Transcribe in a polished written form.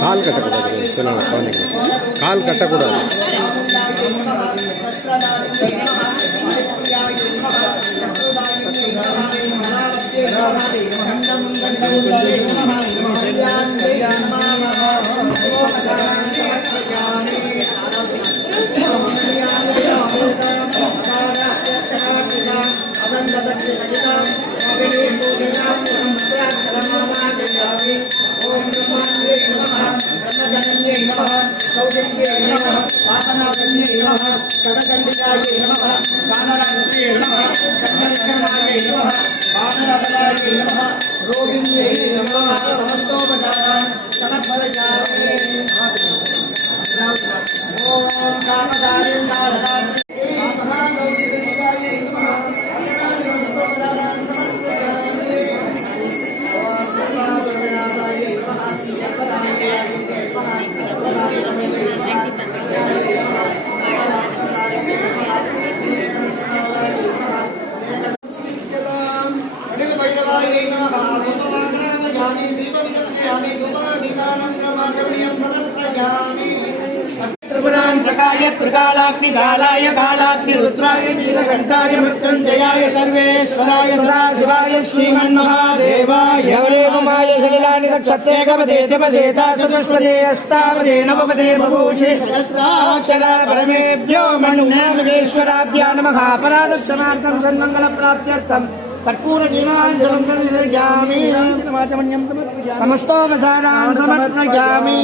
కాలు కట్టకూడదు కాలు కట్టకూడదు त्रिकालाग्निकालाय कालाग्निरुद्राय नीलकण्ठाय मृत्युञ्जयाय सर्वेश्वराय सदाशिवाय श्रीमन्महादेवाय नवलेपमाय सलिलानि दक्षते कपदे जपदेता सदस्वते अष्टावदे नवपदे बभूषे सहस्राक्षरा परमेभ्यो मण्डुनामदेश्वराभ्या नमः परादक्षणार्थं सन्मङ्गलप्राप्त्यर्थं कर्पूरनीराञ्जनं समर्पयामि समस्तोपचारान् समर्पयामि।